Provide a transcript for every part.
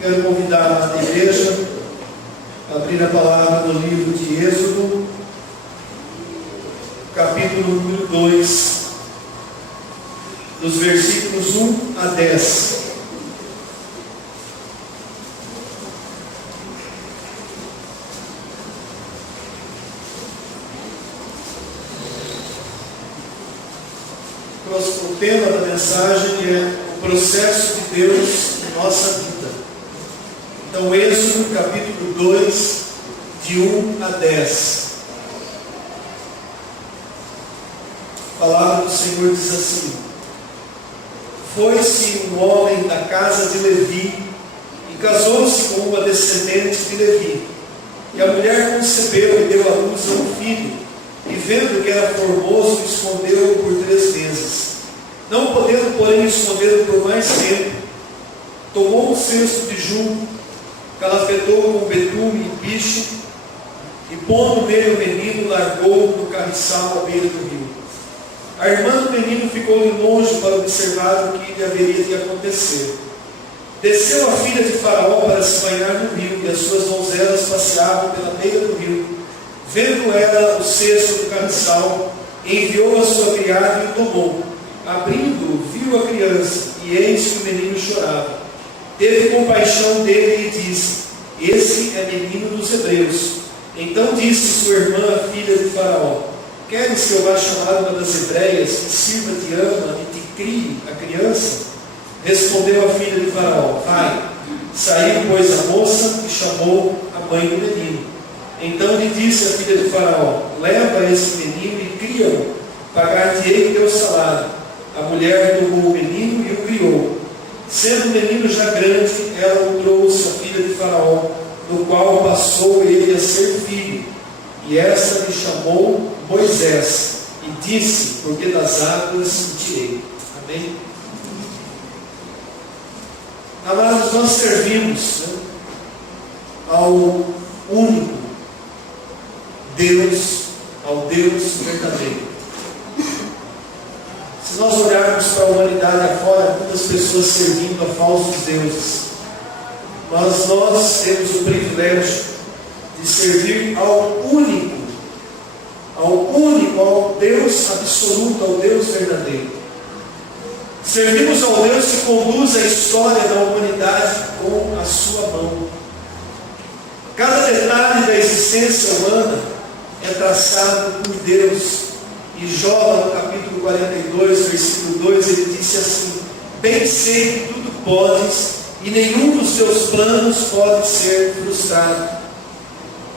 Quero convidar a igreja a abrir a palavra no livro de Êxodo, capítulo número 2, dos versículos 1 a 10. O tema da mensagem é o processo de Deus em nossa vida. Então, Êxodo capítulo 2, de 1 a 10. A palavra do Senhor diz assim: Foi-se um homem da casa de Levi e casou-se com uma descendente de Levi. E a mulher concebeu e deu à luz a um filho, e vendo que era formoso, escondeu-o por 3 meses. Não podendo, porém, escondê-lo por mais tempo, tomou um cesto de junco, calafetou com betume e piche, e pondo nele o menino, largou-o no carriçal à beira do rio. A irmã do menino ficou de longe para observar o que lhe haveria de acontecer. Desceu a filha de Faraó para se banhar no rio, e as suas donzelas passeavam pela beira do rio. Vendo ela o cesto do carriçal, enviou a sua criada e o tomou. Abrindo, viu a criança, e eis que o menino chorava. Teve compaixão dele e disse: Esse é menino dos hebreus. Então disse sua irmã, a filha de Faraó: Queres que eu vá chamar uma das hebreias, que sirva de ama e te crie a criança? Respondeu a filha de Faraó: Vai. Saiu, pois, a moça e chamou a mãe do menino. Então lhe disse a filha de Faraó: Leva esse menino e cria-o, pagar-te-ei o teu salário. A mulher tomou o menino e o criou. Sendo o menino já grande, ela o trouxe à filha de Faraó, no qual passou ele a ser filho. E esta lhe chamou Moisés, e disse: Porque das águas o tirei. Amém? Amados, nós servimos ao único Deus, ao Deus verdadeiro. Se nós olharmos para a humanidade afora, muitas pessoas servindo a falsos deuses, mas nós temos o privilégio de servir ao ao Deus absoluto, ao Deus verdadeiro. Servimos ao Deus que conduz a história da humanidade com a sua mão. Cada detalhe da existência humana é traçado por Deus. E Jó, no capítulo 42, versículo 2, ele disse assim: Bem sei que tudo podes, e nenhum dos teus planos pode ser frustrado.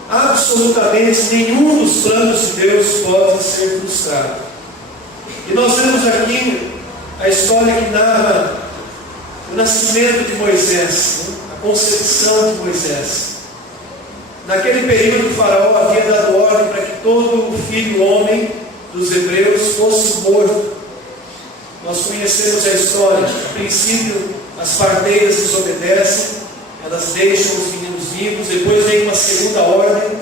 Absolutamente nenhum dos planos de Deus pode ser frustrado. E nós vemos aqui a história que narra o nascimento de Moisés, a concepção de Moisés. Naquele período, o Faraó havia dado ordem para que todo o filho homem dos hebreus fosse morto. Nós conhecemos a história. A princípio, as parteiras desobedecem, elas deixam os meninos vivos. Depois vem uma segunda ordem,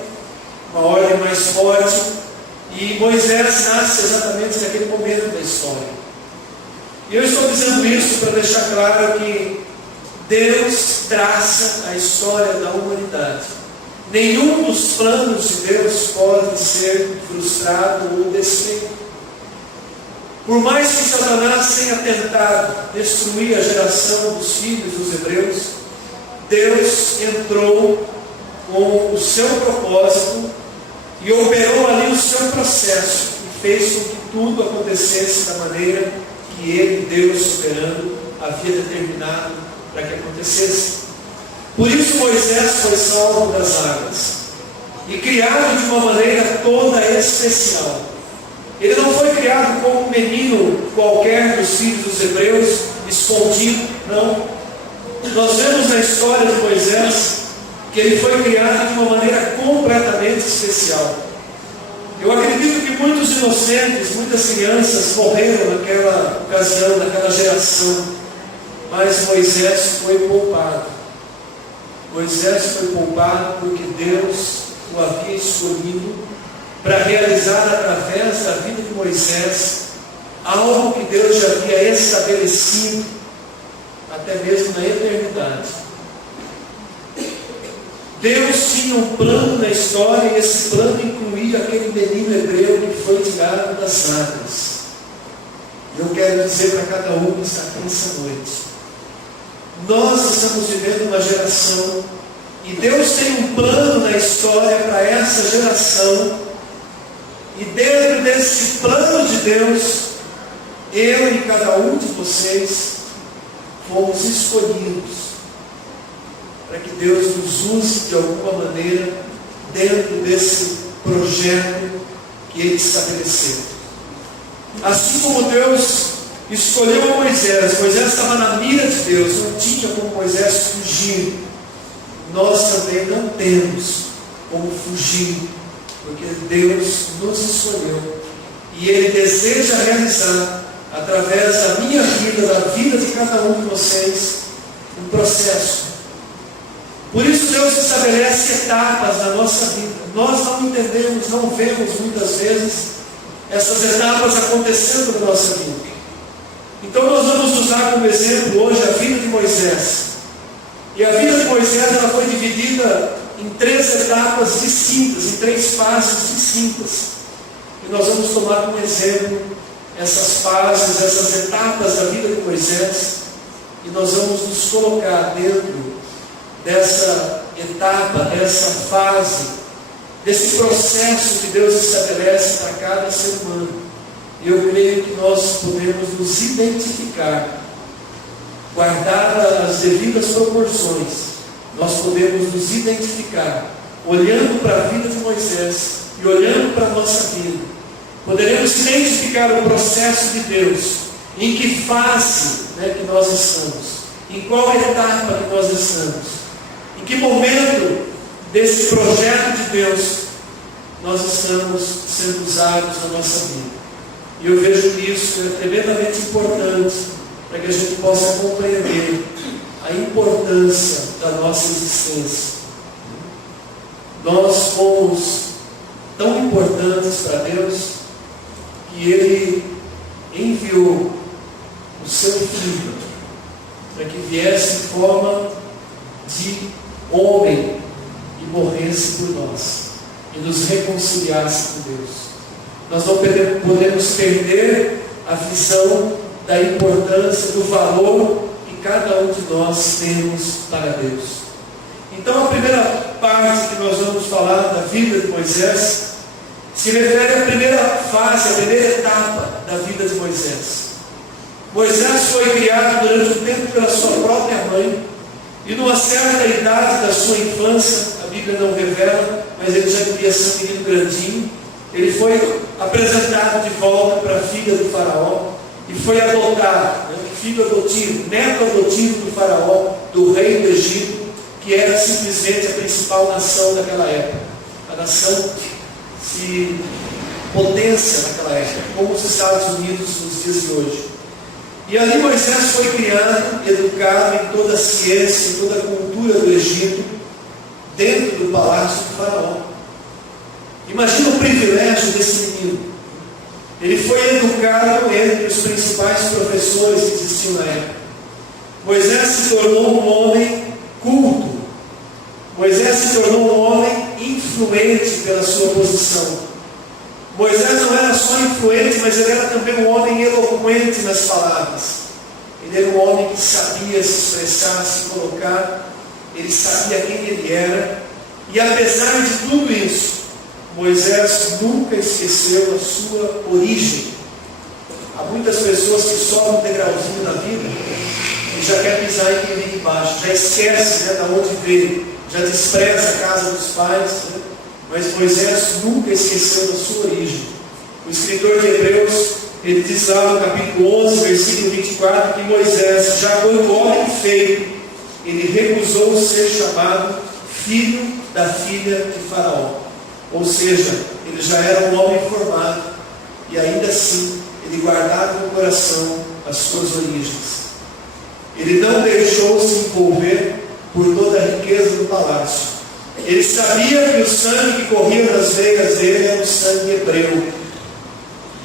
uma ordem mais forte, e Moisés nasce exatamente naquele momento da história. E eu estou dizendo isso para deixar claro que Deus traça a história da humanidade. Nenhum dos planos de Deus pode ser frustrado ou desfeito. Por mais que Satanás tenha tentado destruir a geração dos filhos dos hebreus, Deus entrou com o seu propósito e operou ali o seu processo e fez com que tudo acontecesse da maneira que Ele, Deus soberano, havia determinado para que acontecesse. Por isso Moisés foi salvo das águas e criado de uma maneira toda especial. Ele não foi criado como um menino qualquer dos filhos dos hebreus, escondido, não. Nós vemos na história de Moisés que ele foi criado de uma maneira completamente especial. Eu acredito que muitos inocentes, muitas crianças morreram naquela ocasião, naquela geração, mas Moisés foi poupado. Moisés foi poupado porque Deus o havia escolhido para realizar através da vida de Moisés algo que Deus já havia estabelecido até mesmo na eternidade. Deus tinha um plano na história, e esse plano incluía aquele menino hebreu que foi tirado das águas. Eu quero dizer para cada um que está aqui nessa noite: nós estamos vivendo uma geração, e Deus tem um plano na história para essa geração, e dentro desse plano de Deus, eu e cada um de vocês fomos escolhidos para que Deus nos use de alguma maneira dentro desse projeto que Ele estabeleceu. Assim como Deus escolheu Moisés estava na mira de Deus, não tinha como Moisés fugir. Nós também não temos como fugir, porque Deus nos escolheu, e Ele deseja realizar, através da minha vida, da vida de cada um de vocês, um processo. Por isso Deus estabelece etapas na nossa vida. Nós não entendemos, não vemos muitas vezes essas etapas acontecendo na nossa vida. Então nós vamos usar como exemplo hoje a vida de Moisés. E a vida de Moisés, ela foi dividida em 3 etapas distintas, em 3 fases distintas. E nós vamos tomar como exemplo essas fases, essas etapas da vida de Moisés, e nós vamos nos colocar dentro dessa etapa, dessa fase, desse processo que Deus estabelece para cada ser humano. E eu creio que nós podemos nos identificar, guardar as devidas proporções, nós podemos nos identificar, olhando para a vida de Moisés e olhando para a nossa vida. Poderemos identificar o processo de Deus, em que fase que nós estamos, em qual etapa que nós estamos, em que momento desse projeto de Deus nós estamos sendo usados na nossa vida. E eu vejo que isso é tremendamente importante para que a gente possa compreender a importância da nossa existência. Nós fomos tão importantes para Deus que Ele enviou o seu Filho para que viesse em forma de homem e morresse por nós e nos reconciliasse com Deus. Nós não podemos perder a visão da importância, do valor que cada um de nós temos para Deus. Então a primeira parte que nós vamos falar da vida de Moisés se refere à primeira fase, à primeira etapa da vida de Moisés. Moisés foi criado durante um tempo pela sua própria mãe, e numa certa idade da sua infância, a Bíblia não revela, mas ele já devia ser um menino grandinho, ele foi apresentado de volta para a filha do faraó, e foi adotado, filho adotivo, neto adotivo do faraó, do rei do Egito, que era simplesmente a principal nação daquela época, a nação potência naquela época, como os Estados Unidos nos dias de hoje. E ali Moisés foi criado, educado em toda a ciência, em toda a cultura do Egito, dentro do palácio do faraó. Imagina o privilégio desse menino. Ele foi educado entre os principais professores que existiam na época. Moisés se tornou um homem culto. Moisés se tornou um homem influente pela sua posição. Moisés não era só influente, mas ele era também um homem eloquente nas palavras. Ele era um homem que sabia se expressar, se colocar. Ele sabia quem ele era. E apesar de tudo isso, Moisés nunca esqueceu a sua origem. Há muitas pessoas que sobem um degrauzinho na vida e já quer pisar em quem vem embaixo, já esquece de onde veio, já despreza a casa dos pais, mas Moisés nunca esqueceu da sua origem. O escritor de Hebreus, ele diz lá no capítulo 11, versículo 24, que Moisés, já quando homem feito, ele recusou ser chamado filho da filha de Faraó. Ou seja, ele já era um homem formado, e ainda assim, ele guardava no coração as suas origens. Ele não deixou se envolver por toda a riqueza do palácio. Ele sabia que o sangue que corria nas veias dele era o sangue hebreu.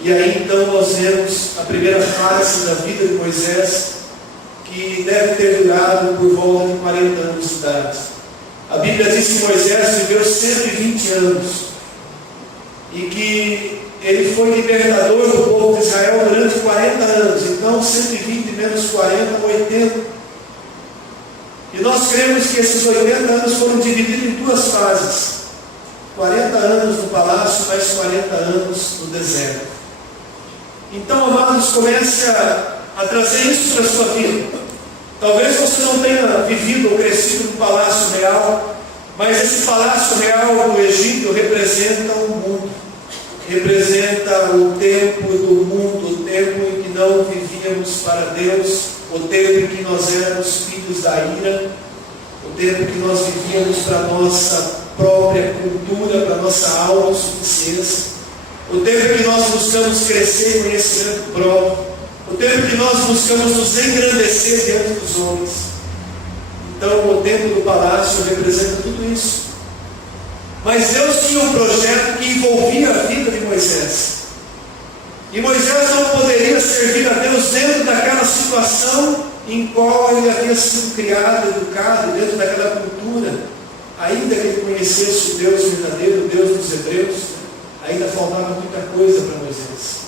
E aí então nós vemos a primeira fase da vida de Moisés, que deve ter durado por volta de 40 anos de idade. A Bíblia diz que Moisés viveu 120 anos e que ele foi libertador do povo de Israel durante 40 anos. Então 120 menos 40, 80. E nós cremos que esses 80 anos foram divididos em duas fases: 40 anos no palácio, mais 40 anos no deserto. Então, amados, comece a trazer isso para a sua vida. Talvez você não tenha vivido ou crescido no palácio real, mas esse palácio real do Egito representa o mundo, representa o tempo do mundo, o tempo em que não vivíamos para Deus, o tempo em que nós éramos filhos da ira, o tempo em que nós vivíamos para a nossa própria cultura, para a nossa autossuficiência, o tempo em que nós buscamos crescer em conhecimento próprio, o tempo que nós buscamos nos engrandecer diante dos homens. Então, o tempo do palácio representa tudo isso. Mas Deus tinha um projeto que envolvia a vida de Moisés. E Moisés não poderia servir a Deus dentro daquela situação em qual ele havia sido criado, educado, dentro daquela cultura. Ainda que ele conhecesse o Deus verdadeiro, o Deus dos Hebreus, ainda faltava muita coisa para Moisés.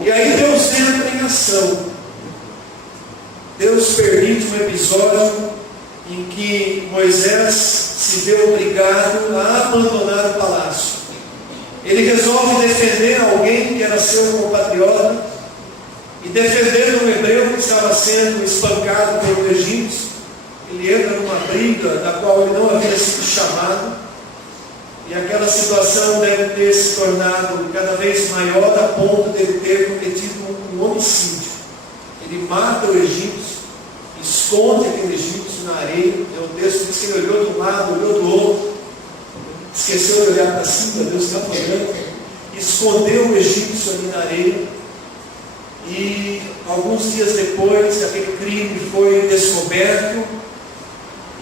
E aí Deus entra em ação. Deus permite um episódio em que Moisés se vê obrigado a abandonar o palácio. Ele resolve defender alguém que era seu compatriota e defender um hebreu que estava sendo espancado pelo egípcio. Ele entra numa briga da qual ele não havia sido chamado. E aquela situação deve ter se tornado cada vez maior a ponto de ele ter cometido um homicídio. Ele mata o egípcio, esconde aquele egípcio na areia. O texto diz que ele olhou de um lado, olhou do outro, esqueceu de olhar para cima, Deus está falando, escondeu o egípcio ali na areia. E alguns dias depois, aquele crime foi descoberto.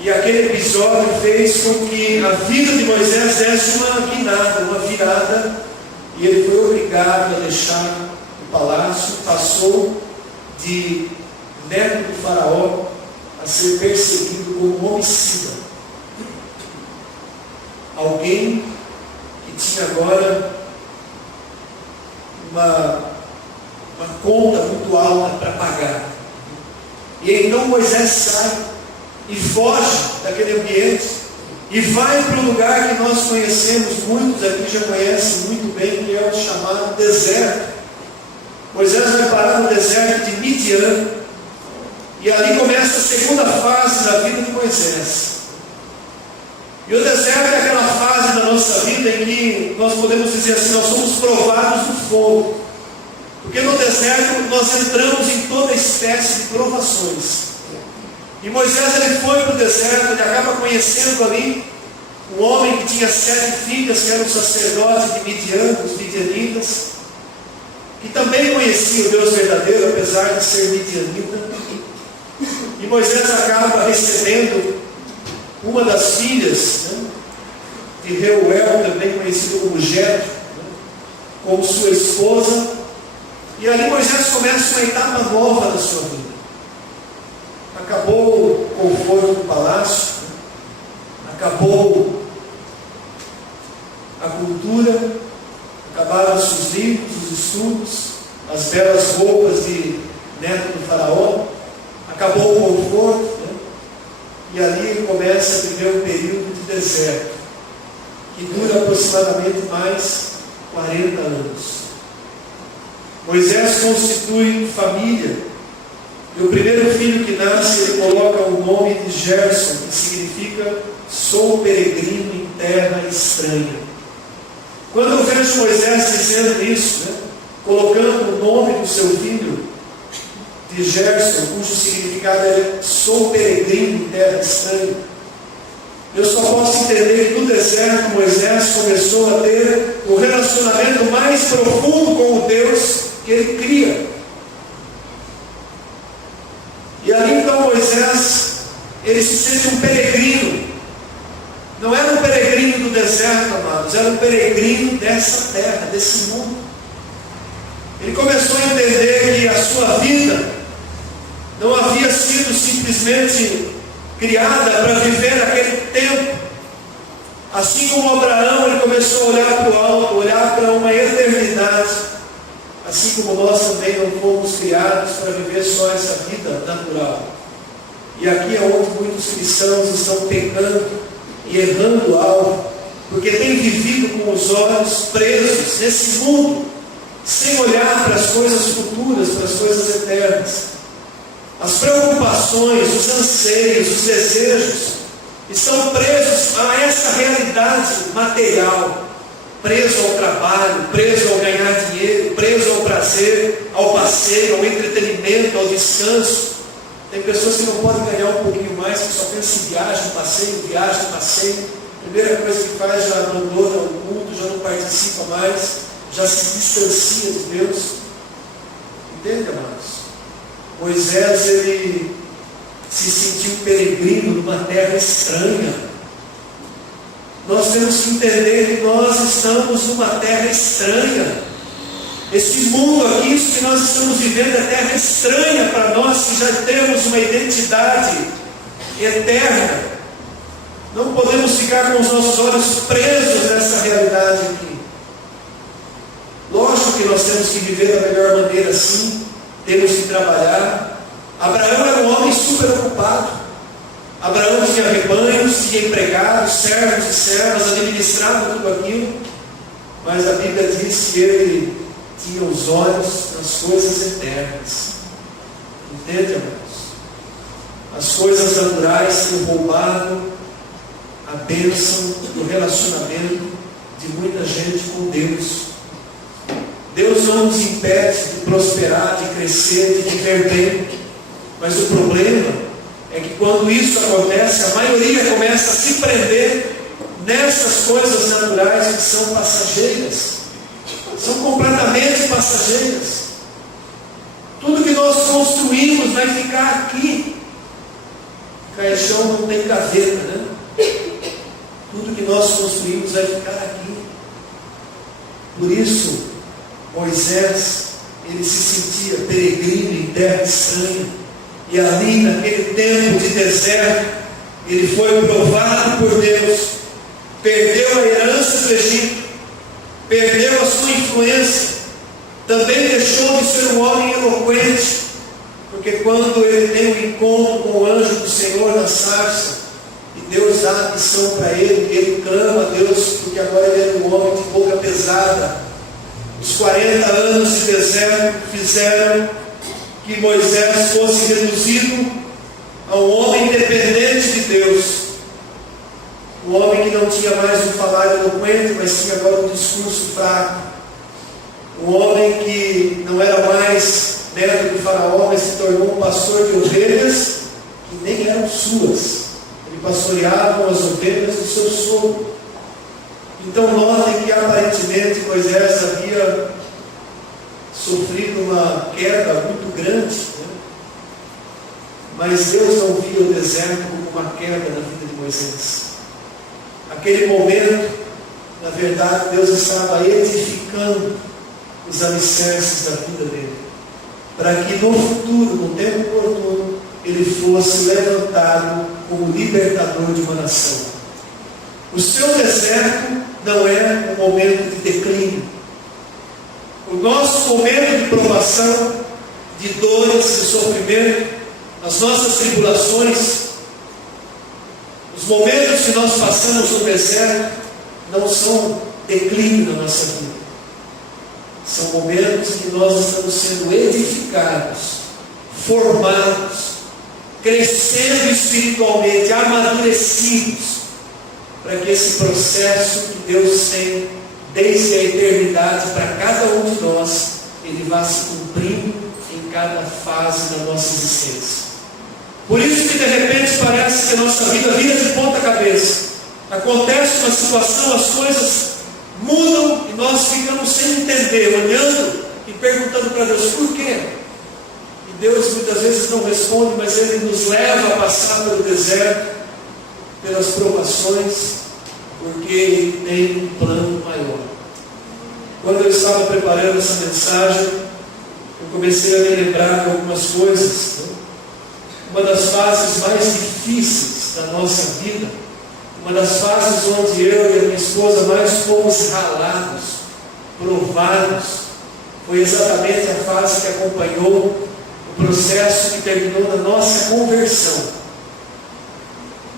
E aquele episódio fez com que a vida de Moisés desse uma guinada, uma virada, e ele foi obrigado a deixar o palácio, passou de neto do faraó a ser perseguido como homicida. Alguém que tinha agora uma conta muito alta para pagar. E então Moisés sai e foge daquele ambiente e vai para um lugar que nós conhecemos, muitos aqui já conhecem muito bem, que é o chamado deserto. Moisés vai parar no deserto de Midian, e ali começa a segunda fase da vida de Moisés. E o deserto é aquela fase da nossa vida em que nós podemos dizer assim, nós somos provados no fogo, porque no deserto nós entramos em toda espécie de provações. E Moisés ele foi para o deserto, ele acaba conhecendo ali um homem que tinha 7 filhas, que era um sacerdote de Midian, os midianitas, que também conhecia o Deus verdadeiro, apesar de ser midianita. E Moisés acaba recebendo uma das filhas, de Reuel, também conhecido como Jetro, como sua esposa. E ali Moisés começa uma etapa nova da sua vida. Acabou o conforto do palácio, acabou a cultura, acabaram-se os livros, os estudos, as belas roupas de neto do faraó, acabou o conforto, e ali ele começa a viver um período de deserto, que dura aproximadamente mais 40 anos. Moisés constitui família. E o primeiro filho que nasce, ele coloca o nome de Gerson, que significa sou peregrino em terra estranha. Quando eu vejo Moisés dizendo isso, colocando o nome do seu filho de Gerson, cujo significado é sou peregrino em terra estranha, eu só posso entender que no deserto Moisés começou a ter o relacionamento mais profundo com o Deus que ele cria. E ali então Moisés, ele se sente um peregrino. Não era um peregrino do deserto, amados, era um peregrino dessa terra, desse mundo. Ele começou a entender que a sua vida não havia sido simplesmente criada para viver aquele tempo, Assim como Abraão, ele começou a olhar para o alto, olhar para uma eternidade. Assim como nós também não fomos criados para viver só essa vida natural. E aqui é onde muitos cristãos estão pecando e errando algo, porque têm vivido com os olhos presos nesse mundo, sem olhar para as coisas futuras, para as coisas eternas. As preocupações, os anseios, os desejos estão presos a essa realidade material, preso ao trabalho, preso ao ganhar dinheiro, preso ao prazer, ao passeio, ao entretenimento, ao descanso. Tem pessoas que não podem ganhar um pouquinho mais, que só pensam em viagem, passeio. Primeira coisa que faz, já abandona o culto, já não participa mais, já se distancia de Deus. Entende, amados? Moisés, ele se sentiu peregrino numa terra estranha. Nós temos que entender que nós estamos numa terra estranha. Esse mundo aqui, isso que nós estamos vivendo, é terra estranha para nós que já temos uma identidade eterna. Não podemos ficar com os nossos olhos presos nessa realidade aqui. Lógico que nós temos que viver da melhor maneira, sim. Temos que trabalhar. Abraão era um homem super ocupado. Abraão tinha rebanhos, tinha empregados, servos e servas, administrava tudo aquilo. Mas a Bíblia diz que ele tinha os olhos nas coisas eternas. Entende, amados? As coisas naturais têm roubado a bênção do relacionamento de muita gente com Deus. Deus não nos impede de prosperar, de crescer, de viver bem. Mas o problema é que quando isso acontece, a maioria começa a se prender nessas coisas naturais que são passageiras. São completamente passageiras. Tudo que nós construímos vai ficar aqui. Caixão não tem gaveta, né? Tudo que nós construímos vai ficar aqui. Por isso, Moisés, ele se sentia peregrino em terra estranha. E ali, naquele tempo de deserto, ele foi provado por Deus. Perdeu a herança do Egito. Perdeu a sua influência. Também deixou de ser um homem eloquente. Porque quando ele tem um encontro com o anjo do Senhor na sarça, e Deus dá a missão para ele, e ele clama a Deus, porque agora ele era um homem de boca pesada. Os 40 anos de deserto fizeram que Moisés fosse reduzido a um homem dependente de Deus. Um homem que não tinha mais um falar eloquente, mas tinha agora um discurso fraco. Um homem que não era mais neto de Faraó, mas se tornou um pastor de ovelhas que nem eram suas. Ele pastoreava as ovelhas do seu sogro. Então notem que aparentemente Moisés havia sofrido uma queda muito grande, né? Mas Deus não via o deserto como uma queda na vida de Moisés. Aquele momento, na verdade, Deus estava edificando os alicerces da vida dele, para que no futuro, no tempo oportuno, ele fosse levantado como libertador de uma nação. O seu deserto não é um momento de declínio. O nosso momento de provação, de dores, de sofrimento, as nossas tribulações, os momentos que nós passamos no deserto, não são declínio na nossa vida. São momentos que nós estamos sendo edificados, formados, crescendo espiritualmente, amadurecidos, para que esse processo que Deus tem desde a eternidade para cada um de nós, ele vá se cumprindo em cada fase da nossa existência. Por isso que de repente parece que a nossa vida vira de ponta cabeça. Acontece uma situação, as coisas mudam e nós ficamos sem entender, olhando e perguntando para Deus, por quê? E Deus muitas vezes não responde, mas Ele nos leva a passar pelo deserto, pelas provações, porque Ele tem um plano maior. Quando eu estava preparando essa mensagem, eu comecei a me lembrar de algumas coisas, né? Uma das fases mais difíceis da nossa vida Uma das fases onde eu e a minha esposa mais fomos ralados, provados, foi exatamente a fase que acompanhou o processo que terminou na nossa conversão.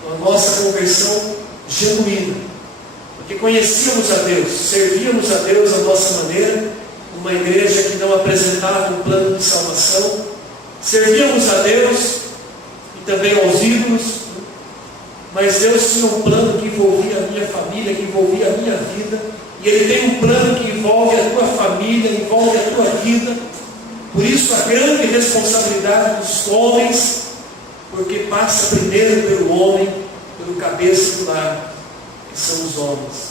A nossa conversão genuína. Porque conhecíamos a Deus, servíamos a Deus à nossa maneira, uma igreja que não apresentava um plano de salvação, servíamos a Deus e também aos ídolos, mas Deus tinha um plano que envolvia a minha família, que envolvia a minha vida, e Ele tem um plano que envolve a tua família, envolve a tua vida. Por isso a grande responsabilidade dos homens, porque passa primeiro pelo homem, pelo cabeça do lar, que são os homens.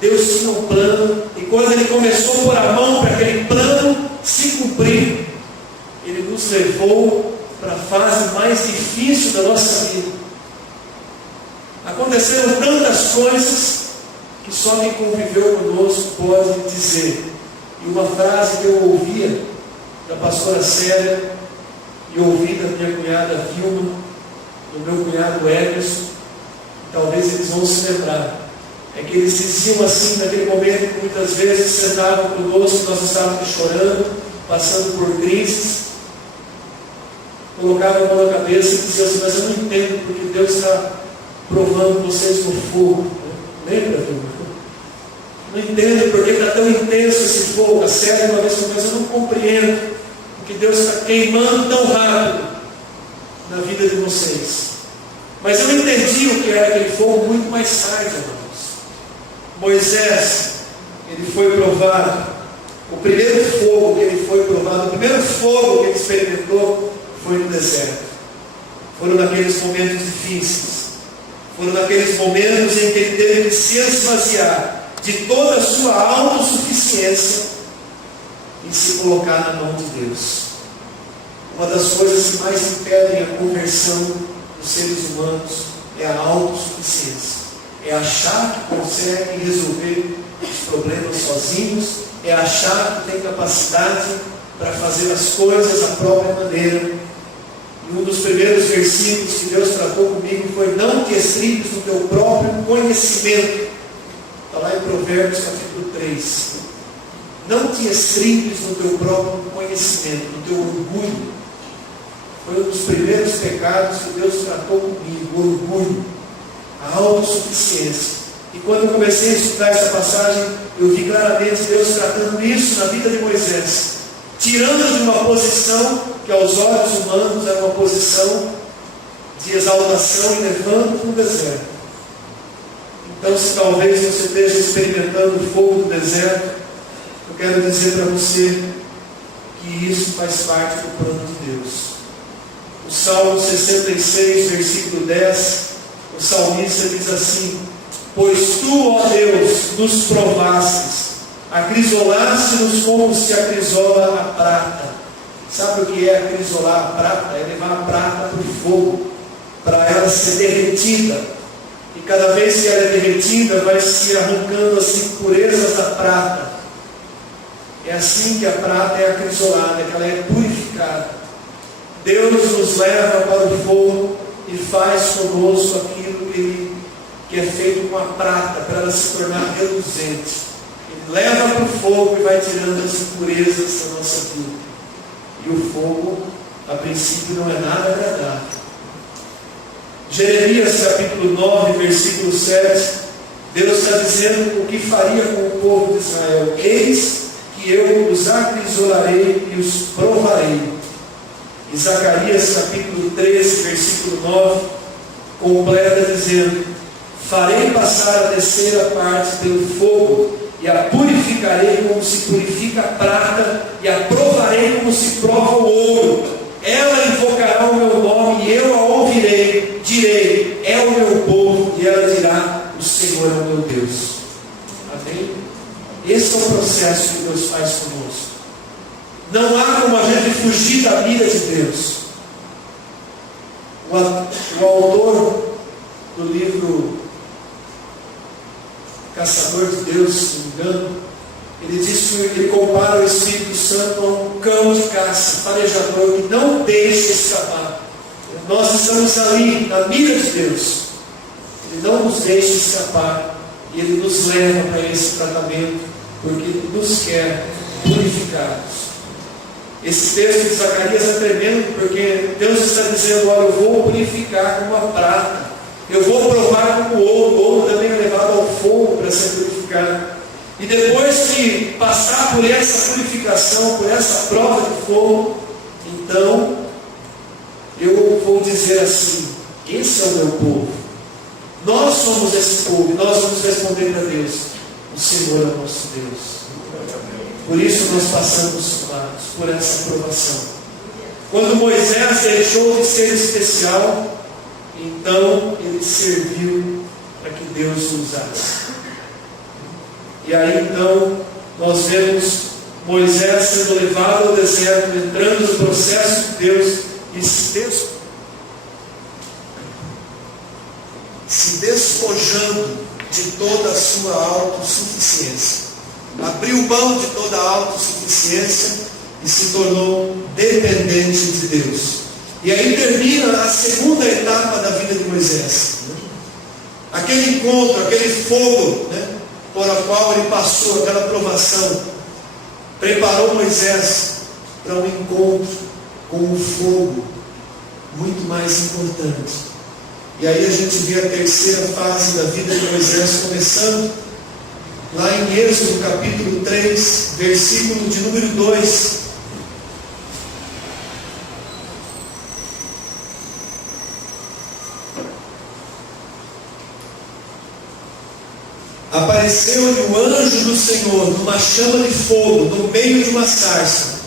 Deus tinha um plano, e quando Ele começou a pôr a mão para aquele plano se cumprir, Ele nos levou para a fase mais difícil da nossa vida. Aconteceram tantas coisas que só quem conviveu conosco pode dizer. E uma frase que eu ouvia da pastora Célia e ouvi da minha cunhada Vilma, do meu cunhado Emerson, talvez eles vão se lembrar, é que eles diziam assim naquele momento que muitas vezes sentavam conosco, nós estávamos chorando, passando por crises, colocavam a mão na cabeça e diziam assim: mas eu não entendo porque Deus está provando vocês no fogo. Lembra, Vilma? Não entendo porque está tão intenso esse fogo. A Célia uma vez falou: mas eu não compreendo porque Deus está queimando tão rápido na vida de vocês. Mas eu entendi o que era aquele fogo muito mais tarde, irmãos. Moisés, ele foi provado. O primeiro fogo que ele foi provado, o primeiro fogo que ele experimentou foi no deserto. Foram naqueles momentos difíceis. Foram naqueles momentos em que ele teve que se esvaziar de toda a sua autossuficiência e se colocar na mão de Deus. Uma das coisas que mais impedem a conversão dos seres humanos é a autossuficiência. É achar que consegue resolver os problemas sozinhos, é achar que tem capacidade para fazer as coisas à própria maneira. E um dos primeiros versículos que Deus tratou comigo foi: não te estribes no teu próprio conhecimento. Está lá em Provérbios capítulo 3. Não te estribes no teu próprio conhecimento, no teu orgulho. Foi um dos primeiros pecados que Deus tratou comigo, o orgulho, a autossuficiência. E quando eu comecei a estudar essa passagem, eu vi claramente Deus tratando isso na vida de Moisés, tirando de uma posição que aos olhos humanos era uma posição de exaltação e levando para o deserto. Então, se talvez você esteja experimentando o fogo do deserto, eu quero dizer para você que isso faz parte do plano de Deus. O Salmo 66, versículo 10, o salmista diz assim: pois tu, ó Deus, nos provastes, acrisolaste-nos como se acrisola a prata. Sabe o que é acrisolar a prata? É levar a prata para o fogo, para ela ser derretida. E cada vez que ela é derretida, vai se arrancando as impurezas da prata. É assim que a prata é acrisolada, que ela é purificada. Deus nos leva para o fogo e faz conosco aquilo que é feito com a prata, para ela se tornar reluzente. Ele leva para o fogo e vai tirando as impurezas da nossa vida. E o fogo, a princípio, não é nada agradável. Jeremias capítulo 9, versículo 7, Deus está dizendo o que faria com o povo de Israel: eis que eu os acrisolarei e os provarei. E Zacarias capítulo 13, versículo 9, completa dizendo: farei passar a terceira parte pelo fogo, e a purificarei como se purifica a prata, e a provarei como se prova o ouro. Ela invocará o meu nome, e eu a ouvirei. Direi: é o meu povo. E ela dirá: o Senhor é o meu Deus. Amém? Esse é o processo que Deus faz conosco. Não há como a gente fugir da mira de Deus. O autor do livro Caçador de Deus, se não me engano, ele diz que ele compara o Espírito Santo a um cão de caça, farejador, que não deixa escapar. Nós estamos ali, na mira de Deus. Ele não nos deixa escapar. E Ele nos leva para esse tratamento, porque Ele nos quer purificados. Esse texto de Zacarias é tremendo, porque Deus está dizendo: olha, eu vou purificar como a prata, eu vou provar como o ouro também é levado ao fogo para ser purificado. E depois de passar por essa purificação, por essa prova de fogo, então eu vou dizer assim: esse é o meu povo. Nós somos esse povo, e nós vamos responder para Deus: o Senhor é o nosso Deus. Por isso nós passamos por essa provação. Quando Moisés deixou de ser especial, então ele serviu para que Deus o usasse. E aí então nós vemos Moisés sendo levado ao deserto, entrando no processo de Deus e se despojando de toda a sua autossuficiência. Abriu mão de toda a autossuficiência e se tornou dependente de Deus. E aí termina a segunda etapa da vida de Moisés. Aquele encontro, aquele fogo, por a qual ele passou, aquela provação, preparou Moisés para um encontro com o fogo muito mais importante. E aí a gente vê a terceira fase da vida de Moisés começando lá em Êxodo capítulo 3, versículo de número 2. Apareceu-lhe o anjo do Senhor numa chama de fogo, no meio de uma sarça.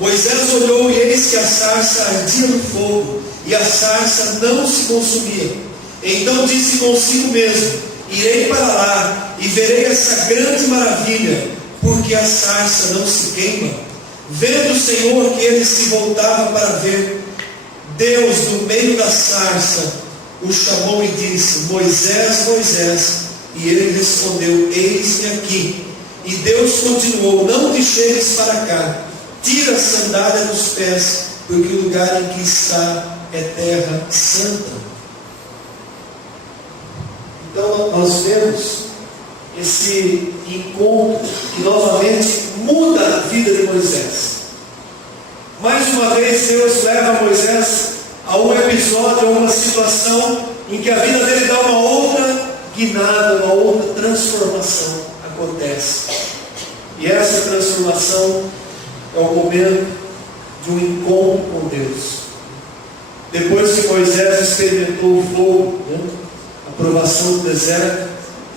Moisés olhou e eis que a sarça ardia no fogo, e a sarça não se consumia. Então disse consigo mesmo: irei para lá e verei essa grande maravilha, porque a sarça não se queima. Vendo o Senhor que ele se voltava para ver, Deus, do meio da sarça, o chamou e disse: Moisés, Moisés. E ele respondeu: eis-me aqui. E Deus continuou: não te chegues para cá, tira a sandália dos pés, porque o lugar em que está é terra santa. Então nós vemos esse encontro que novamente muda a vida de Moisés. Mais uma vez Deus leva Moisés a um episódio, a uma situação em que a vida dele dá uma outra guinada, uma outra transformação acontece. E essa transformação é o momento de um encontro com Deus. Depois que Moisés experimentou o fogo, a provação do deserto,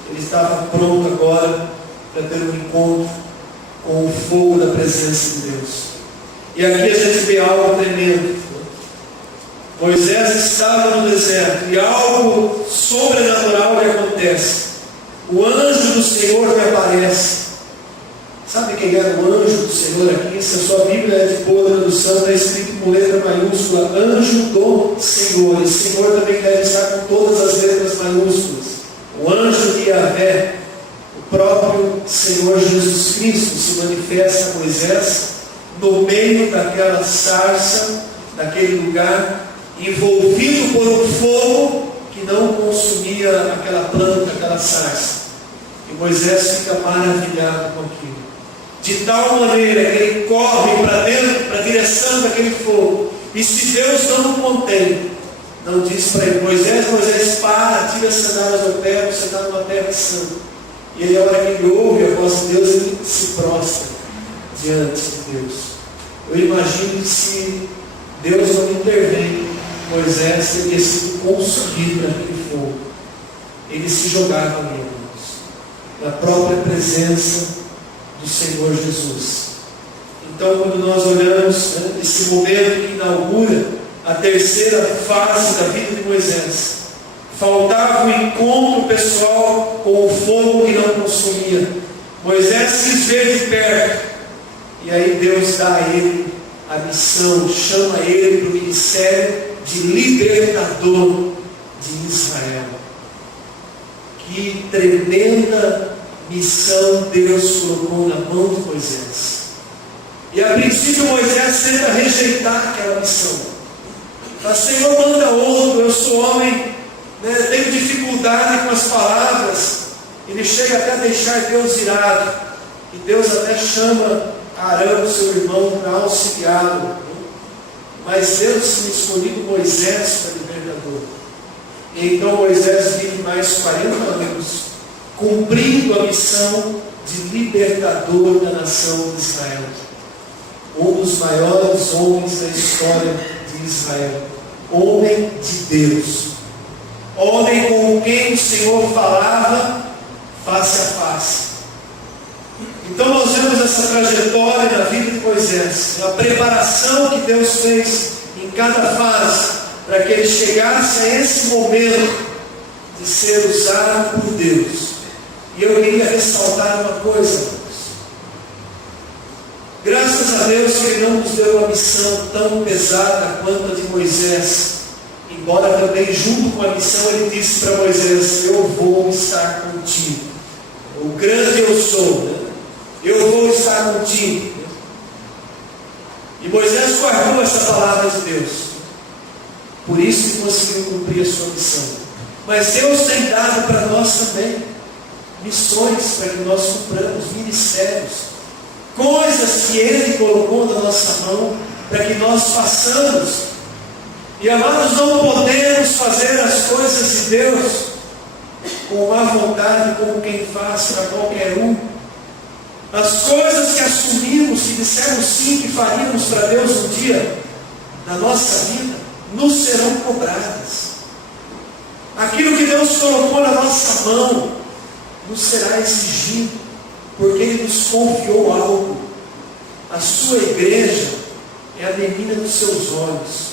ele estava pronto agora para ter um encontro com o fogo da presença de Deus. E aqui a gente vê algo tremendo. Moisés estava no deserto e algo sobrenatural lhe acontece. O anjo do Senhor lhe aparece. Sabe quem era o anjo do Senhor aqui? Se a sua Bíblia é de boa tradução, está escrito com letra maiúscula: anjo do Senhor. E Senhor também deve estar com todas as letras maiúsculas. O anjo de Yahvé, o próprio Senhor Jesus Cristo, se manifesta a Moisés no meio daquela sarça, daquele lugar, envolvido por um fogo que não consumia aquela planta, aquela sarça. E Moisés fica maravilhado com aquilo. De tal maneira que ele corre para dentro, para a direção daquele fogo. E se Deus não o contém, não diz para ele: Moisés, Moisés, para, tira as sandálias do pé, você está numa terra santa. E ele, a hora que ele ouve a voz de Deus, ele se prostra diante de Deus. Eu imagino que se Deus não intervém, Moisés teria sido consumido naquele fogo. Ele se jogava ali, irmãos, na própria presença do Senhor Jesus. Então, quando nós olhamos esse momento que inaugura a terceira fase da vida de Moisés, faltava um encontro pessoal com o fogo que não consumia. Moisés quis ver de perto, e aí Deus dá a ele a missão, chama ele para o ministério de libertador de Israel. Que tremenda missão Deus colocou na mão de Moisés. E a princípio Moisés tenta rejeitar aquela missão. Fala: Senhor, manda outro, eu sou homem Tenho dificuldade com as palavras. Ele chega até a deixar Deus irado. E Deus até chama Arão, seu irmão, para auxiliá-lo. Mas Deus tinha escolhido Moisés para libertador. E então Moisés vive mais 40 anos, cumprindo a missão de libertador da nação de Israel. Um dos maiores homens da história de Israel. Homem de Deus. Homem com quem o Senhor falava face a face. Então nós vemos essa trajetória na vida de Moisés, a preparação que Deus fez em cada fase, para que ele chegasse a esse momento de ser usado por Deus. E eu queria ressaltar uma coisa, irmãos. Graças a Deus que Ele não nos deu uma missão tão pesada quanto a de Moisés. Embora também junto com a missão Ele disse para Moisés: eu vou estar contigo. O grande eu sou, né? Eu vou estar contigo. E Moisés guardou essa palavra de Deus. Por isso que conseguiu cumprir a sua missão. Mas Deus tem dado para nós também missões para que nós cumpramos, ministérios, coisas que Ele colocou na nossa mão para que nós façamos. E amados, não podemos fazer as coisas de Deus com má vontade, como quem faz para qualquer um. As coisas que assumimos, que dissemos sim, que faríamos para Deus um dia na nossa vida, nos serão cobradas. Aquilo que Deus colocou na nossa mão nos será exigido, porque Ele nos confiou algo. A sua igreja é a menina dos seus olhos.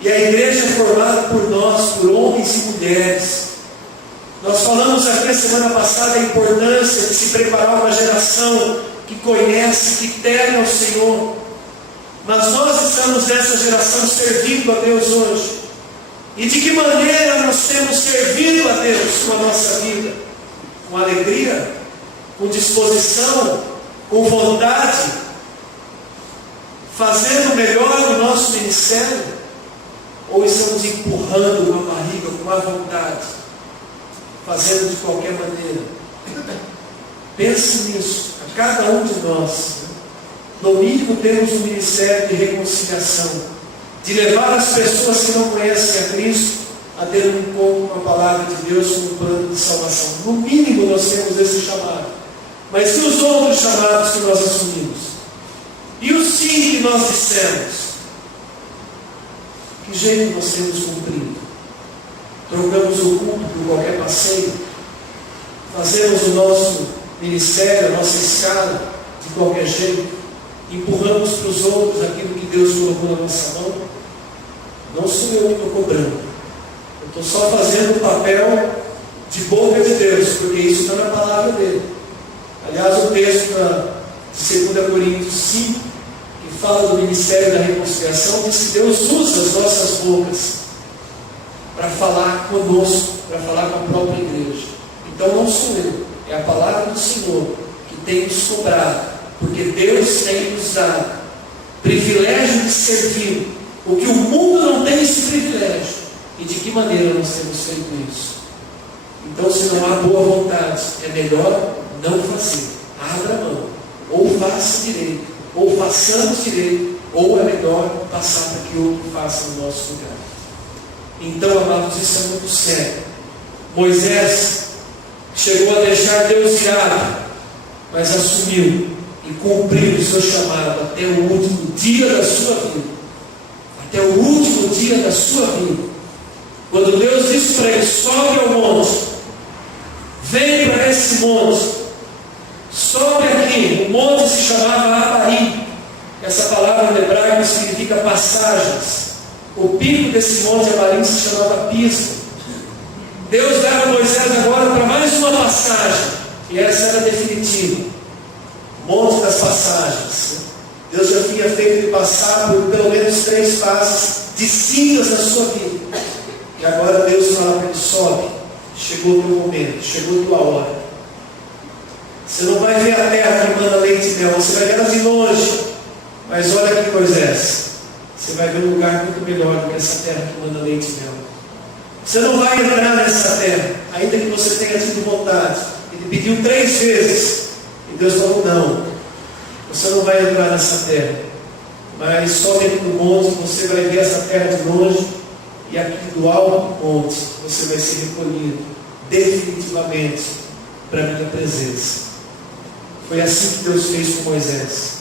E a igreja é formada por nós, por homens e mulheres. Nós falamos aqui a semana passada a importância de se preparar uma geração que conhece, que teme ao Senhor. Mas nós estamos nessa geração servindo a Deus hoje. E de que maneira nós temos servido a Deus com a nossa vida? Com alegria? Com disposição? Com vontade? Fazendo o melhor no nosso ministério? Ou estamos empurrando com a barriga, com a vontade? Fazendo de qualquer maneira? Pense nisso, a cada um de nós. No mínimo temos um ministério de reconciliação, de levar as pessoas que não conhecem a Cristo a ter um encontro com a palavra de Deus, com um plano de salvação. No mínimo nós temos esse chamado. Mas e os outros chamados que nós assumimos? E o sim que nós dissemos? Que jeito nós temos cumprido? Trocamos o culto por qualquer passeio? Fazemos o nosso ministério, a nossa escala de qualquer jeito? Empurramos para os outros aquilo que Deus colocou na nossa mão? Não sou eu que estou cobrando. Eu estou só fazendo o papel de boca de Deus, porque isso está na palavra dele. Aliás, o texto de 2 Coríntios 5, que fala do ministério da reconciliação, diz que Deus usa as nossas bocas para falar conosco, para falar com a própria igreja. Então não sou eu, é a palavra do Senhor que tem nos cobrado, porque Deus tem nos dado privilégio de servir, o que o mundo não tem esse privilégio. E de que maneira nós temos feito isso? Então, se não há boa vontade, é melhor não fazer. Abra a mão, ou faça direito, ou façamos direito, ou é melhor passar para que outro faça no nosso lugar. Então, amados, isso é muito sério. Moisés chegou a deixar Deus irado, mas assumiu e cumpriu o seu chamado até o último dia da sua vida. Até o último dia da sua vida. Quando Deus disse para ele: sobe ao monte, vem para esse monte, sobe aqui. O monte se chamava Abarim. Essa palavra no hebraico significa passagens. O pico desse monte Abarim se chamava Pisga. Deus leva Moisés agora para mais uma passagem, e essa era definitiva. Monte das passagens. Deus já tinha feito ele passar por pelo menos 3 fases distintas na sua vida. E agora Deus fala para ele: sobe, chegou o teu momento, chegou a tua hora. Você não vai ver a terra que manda leite e mel, você vai ver ela de longe. Mas olha que coisa é essa. Você vai ver um lugar muito melhor do que essa terra que manda leite e mel. Você não vai entrar nessa terra, ainda que você tenha tido vontade. Ele pediu 3 vezes, e Deus falou: não, você não vai entrar nessa terra, mas somente no monte você vai ver essa terra de longe, e aqui do alto do monte você vai ser recolhido definitivamente para a minha presença. Foi assim que Deus fez com Moisés.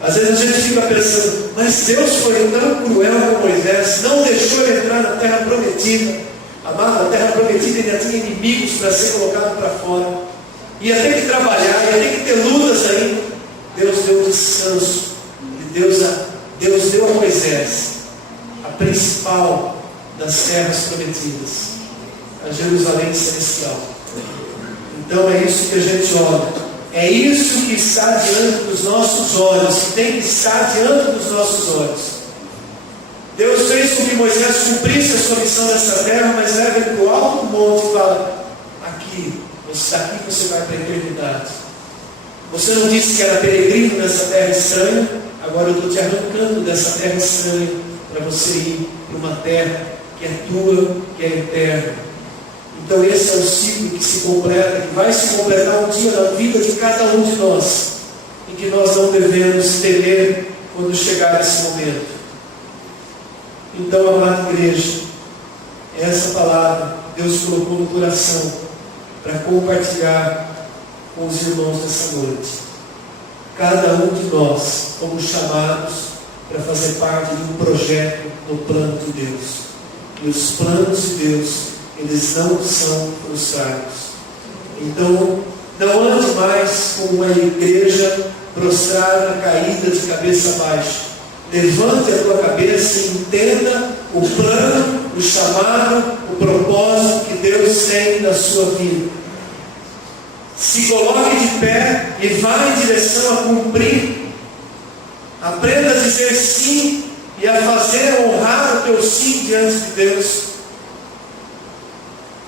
Às vezes a gente fica pensando: mas Deus foi tão cruel com Moisés, não deixou ele entrar na terra prometida. Amado, a terra prometida ainda tinha inimigos para ser colocado para fora, ia ter que trabalhar, ia ter que ter lutas ainda. Deus deu descanso, e Deus deu a Moisés a principal das terras prometidas, a Jerusalém celestial. Então é isso que a gente olha. É isso que está diante dos nossos olhos, que tem que estar diante dos nossos olhos. Deus fez com que Moisés cumprisse a sua missão nessa terra, mas leva ele para o alto do monte e fala: daqui você vai para a eternidade. Você não disse que era peregrino nessa terra estranha, agora eu estou te arrancando dessa terra estranha para você ir para uma terra que é tua, que é eterna. Então esse é o ciclo que se completa, que vai se completar um dia na vida de cada um de nós, e que nós não devemos temer quando chegar esse momento. Então, amada igreja, essa palavra Deus colocou no coração para compartilhar com os irmãos nessa noite. Cada um de nós fomos chamados para fazer parte de um projeto no plano de Deus. E os planos de Deus, eles não são frustrados. Então, não ande mais como uma igreja prostrada, caída de cabeça baixa. Levante a tua cabeça e entenda o plano, o chamado, o propósito que Deus tem na sua vida. Se coloque de pé e vá em direção a cumprir. Aprenda a dizer sim e a fazer honrar o teu sim diante de Deus.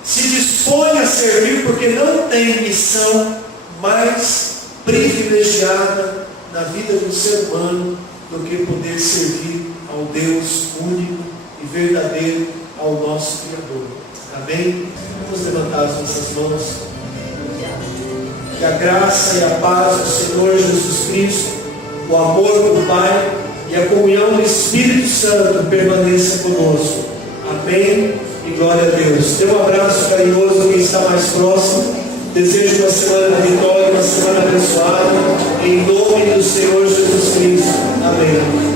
Se dispõe a servir, porque não tem missão mais privilegiada na vida do ser humano do que poder servir ao Deus único e verdadeiro, ao nosso Criador. Amém? Vamos levantar as nossas mãos. Que a graça e a paz do Senhor Jesus Cristo, o amor do Pai e a comunhão do Espírito Santo permaneça conosco. Amém e glória a Deus. Dê um abraço carinhoso a quem está mais próximo. Desejo uma semana de vitória, uma semana abençoada, em nome do Senhor Jesus Cristo. Amém.